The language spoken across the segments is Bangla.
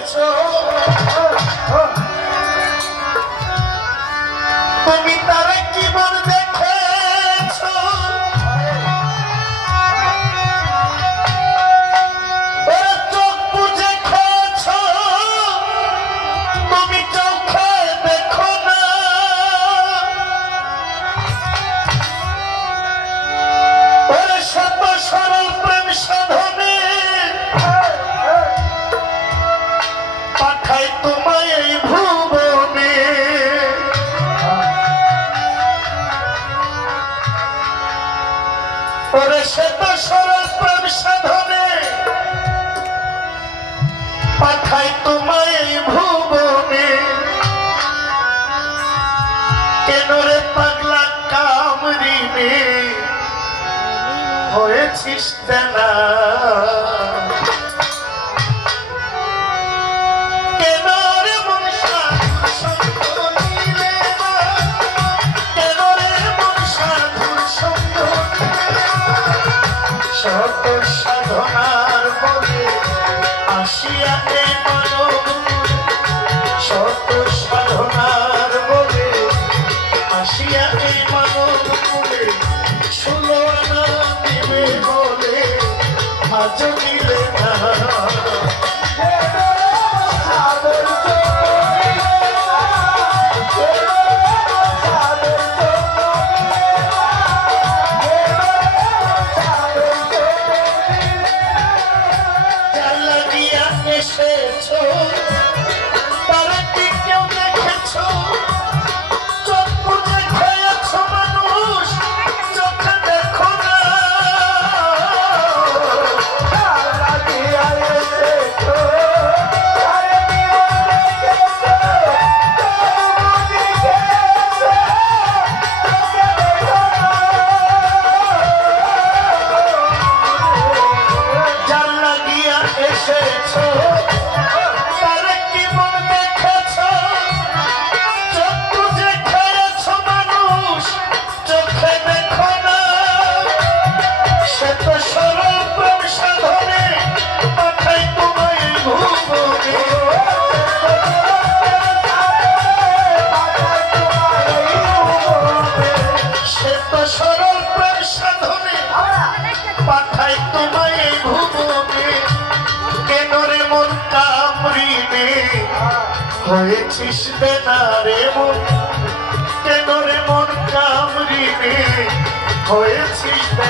এসেছো তুমি তারে জীবন দেখেছো ওরা চোখ বুঝে খেয়েছো তুমি চোখে দেখো না ওরা শত সরল প্রেম সাধনে পাঠাই তোমায় এই ভুবনে ওরে শত সরল প্রেম সাধনে পাঠাই তোমায় এই ভুবনে কেন রে পাগলা কামরিনে হয়েছিস না শত সাধনার বলে আসিয়া এই মানব শত সাধনার বলে আসিয়া এই মানব বলে 16 আনা দিবে বলে আজ দিলে না পাঠাই তোমায় এই ভুবনে কেন রে মন কামড়িনে হয়েছিস না রে মন কেন রে মন কামড়িনে হয়েছিস না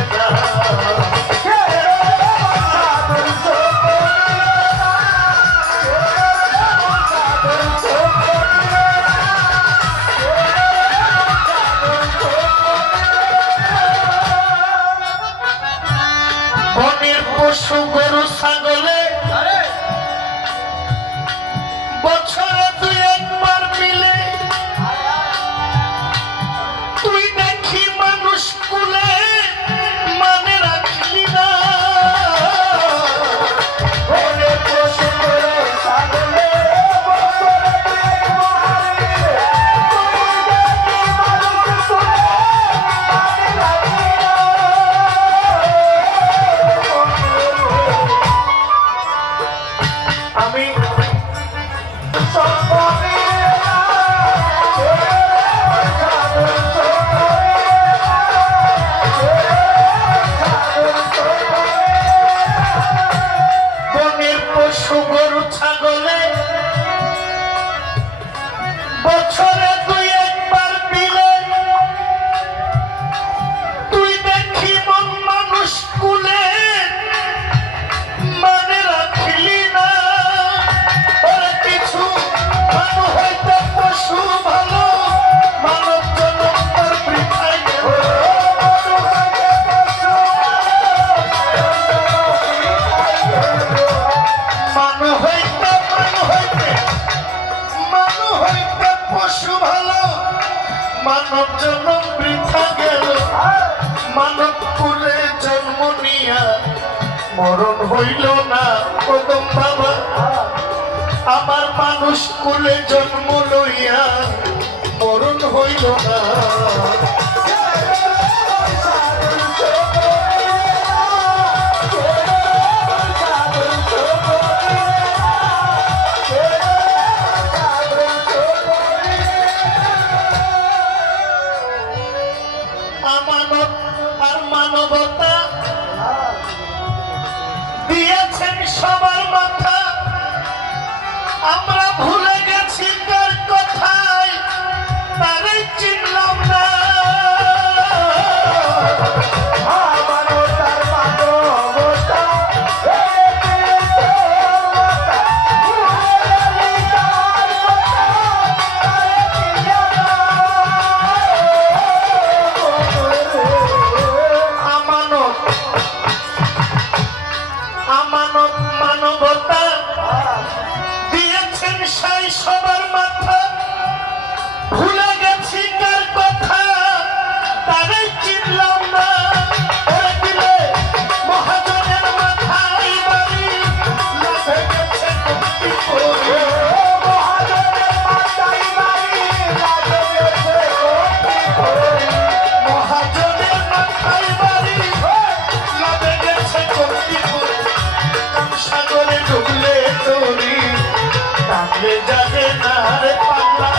বনের পশু গরু ছাগলে বছরে 2 বার মিলে তুই দেখি মানুষ কুলে মানে রাখলি না বনের পশু গরু ছাগলে বছরে 2 বার মিলে তুই দেখি মানুষ কুলে মানে রাখলি না আমি বনের পশু গরু ছাগলে বছরে 2 বার দিলে তুই দেখি মন মানুষ কুলে মানে রাখলি না ওরা কিছু ভালো হইতে পশু ভালো মানব জনম তার বৃথায় গেল মানু হইতে পশু ভালো মানব জনম বৃথা গেল মানব কুলে জন্ম নিয়া মরণ হইল না কদম বাবা আমার মানুষ কুলে জন্ম লইয়া মরণ হইল না ডাকলে জাগে না রে পাগলা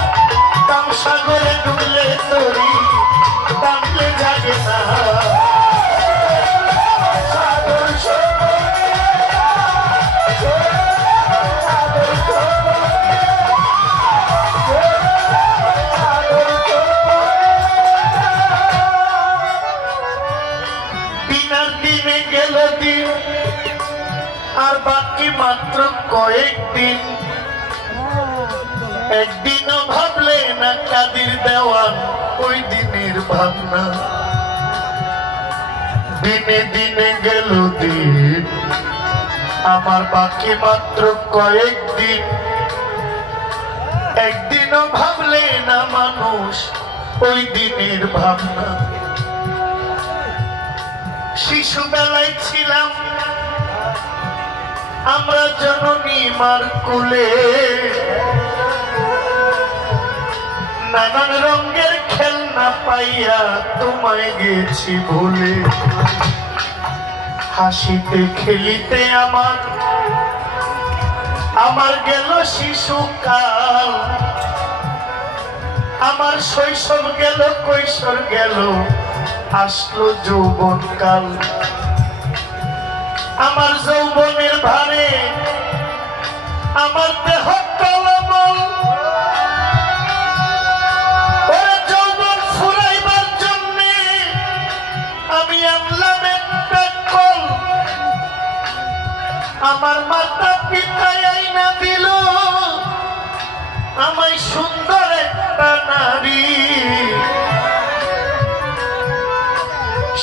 কাম সাগরে ডুবলে তরি ডাকলে জাগে না আর বাকি মাত্র কয়েকদিন একদিনও ভাবলে না কাদির দেওয়ান ওই দিনের ভাবনা দিনে দিনে গেল দিন আমার বাকি মাত্র কয়েকদিন একদিনও ভাবলে না মানুষ ওই দিনের ভাবনা শিশুবেলায় ছিলাম আমরা জননী মার কুলে নানান রঙের খেলনা পাইয়া তোমায় গেছি ভুলে হাসিতে খেলিতে আমার গেল শিশুকাল আমার শৈশব গেল কৈশোর গেল আসলো যৌবনকাল আমার যৌবনের ভারে আমার দেহ টলমল ওরে যৌবন ফুরাইবার জন্যে আমি আনলাম একটা কল আমার মাতা পিতায় আইনা দিল আমায় সুন্দর একটা নারী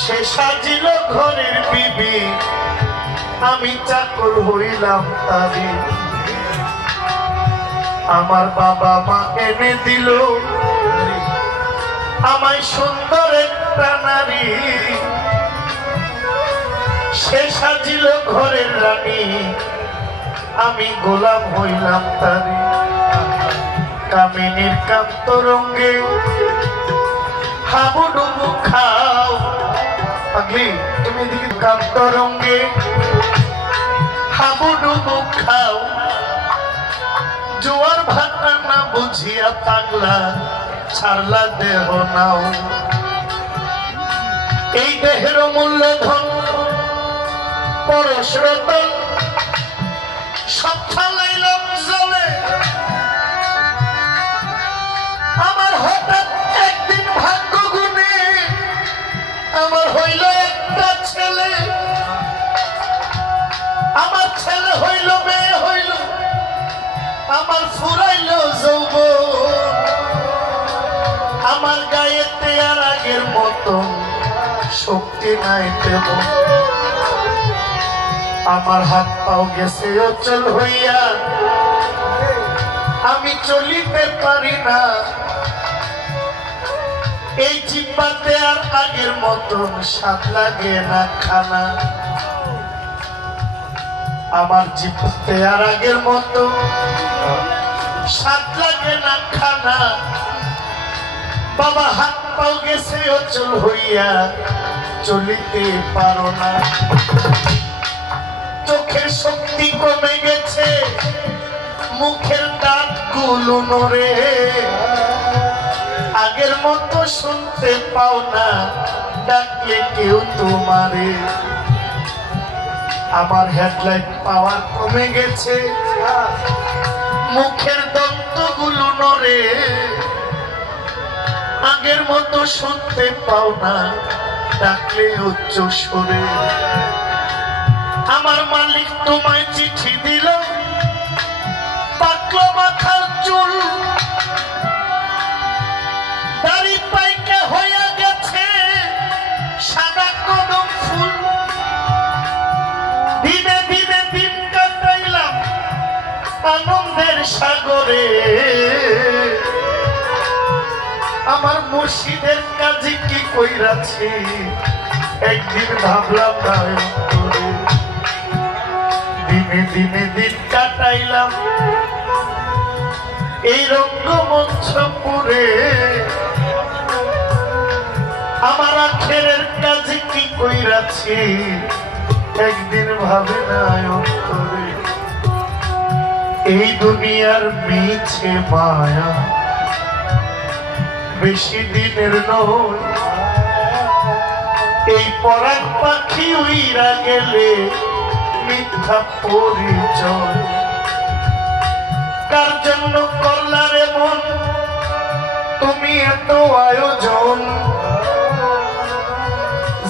সে সাজিল ঘরের বিবি আমি চাকর হইলাম তারি আমার বাবা মা এনে দিল আমায় সুন্দর একটা নারী সে সাজিল ঘরের রানী আমি গোলাম হইলাম তারি কামিনীর কান্তরঙ্গে হাবুডুবু খাও পাগলি তুমি এদিকে কান্তরঙ্গে হাবুডুবু খাও জোয়ার ভাটা না বুঝিয়া পাগলা ছাড়লা দেহ নাও এই দেহের মূল্যধন পরশ রতন সব ফালাইলাম জলে আমার হঠাৎ একদিন ভাগ্য গুণে আমার হইল একটা ছেলে আমার ছেলে হইল মেয়ে হইল আমার ফুরাইল যৌবন আমার গায়েতে আর আগের মতো শক্তি নাই তেমন আমার হাত পাও গেছে অচল হইয়া আমি চলিতে পারি না এই জিহ্বাতে আর আগের মতন স্বাদ লাগে না খানা আমার জিহ্বাতে আর আগের মতো স্বাদ লাগে না খানা বাবা হাত পাও গেছে অচল হইয়া চলিতে পারো না চোখের শক্তি কমে গেছে মুখের দাঁত গুলো নড়ে আগের মতো শুনতে পাও না ডাকলে কেউ তোমারে আমার হেডলাইট পাওয়ার কমে গেছে মুখের দন্তগুলো নড়ে আগের মতো শুনতে পাও না ডাকলে উচ্চ সুরে আমার মালিক তোমায় চিঠি দিল পাকলো মাথার চুল দাড়ি পাইকে হইয়া গেছে সাদা কদম ফুল দিনে দিনে দিন কাটাইলাম আনন্দের সাগরে আমার মুর্শিদের কাজে কি কইরাছি একদিন ভাবলাম না দিনে দিনে দিন কাটাইলাম এই রঙ্গমঞ্চপুরে আমার আখেরের কাজে কি কইরাছি একদিন ভাবে না অন্তরে এই দুনিয়ার মিছে মায়া বেশি দিনের নয়, এই পরাগ পাখি উইরা গেলে মিথ্যা পরিচয়। কার জন্য করলা রে মন তুমি এত আয়োজন,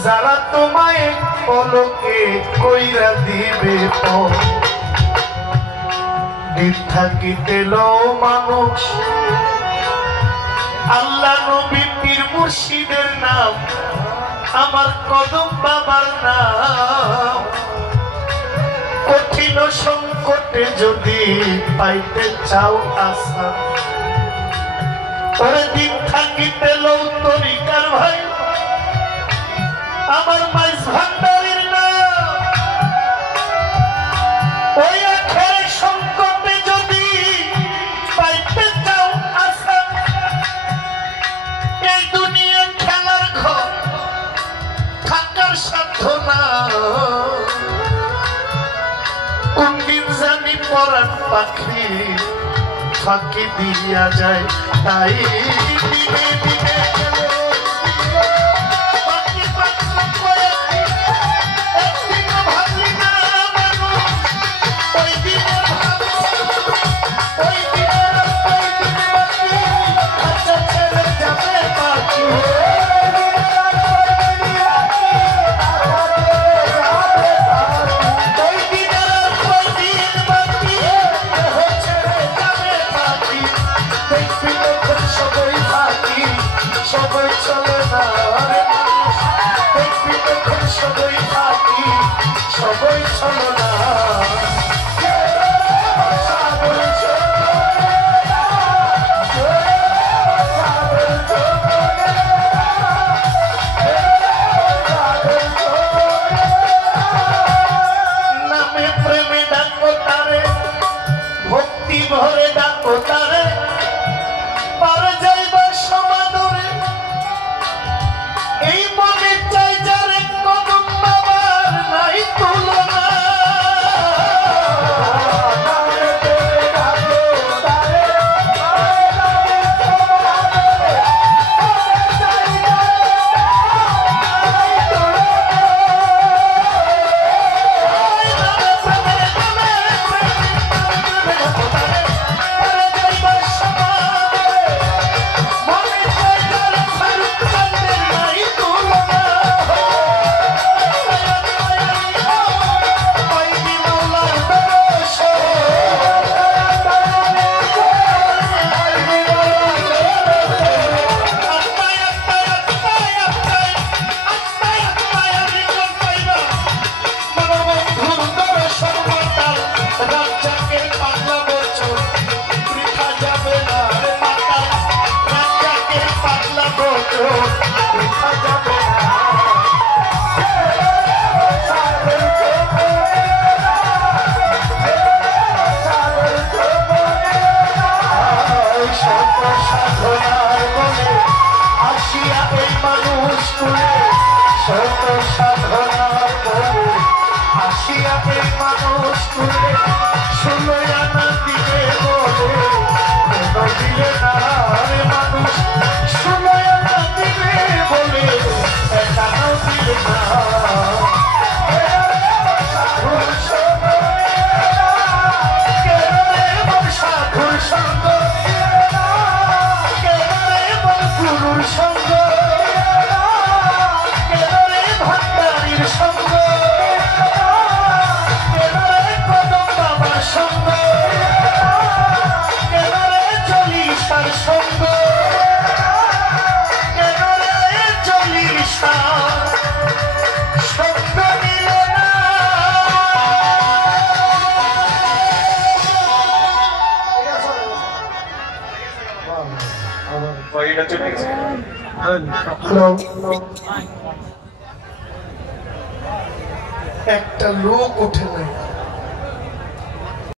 যারা তোমায় পলকে কইরা দিবে পর। দিন থাকিতে লও মানুষ আল্লাহ নবী পীর মুর্শিদের নাম, আমার কদম বাবার নাম। কঠিন সংকটে যদি পাইতে চাও আশা, ওরে দিন থাকিতে লও তরিকার ভাই আমার মাইজ ভান্ডারীর নাম। ওই আখের সংকটে যদি পাইতে চাও আশা, এই দুনিয়া খেলার ঘর থাকার সাধ্য না। কোনদিন জানি পরাণ পাখি ফাঁকি দিয়া যায়, তাই দিনে দিনে সবাই চলে না, দেখবি তখন সবাই থাকি সবাই চলো না। নামে প্রেমে ডাকো তারে, ভক্তি ভরে ডাকো তারে, পারে যাইবা সমাদরে। এই মনে চাই যারে কদম বাবার নাই তুলনা। একটা লোক ওঠে নাই।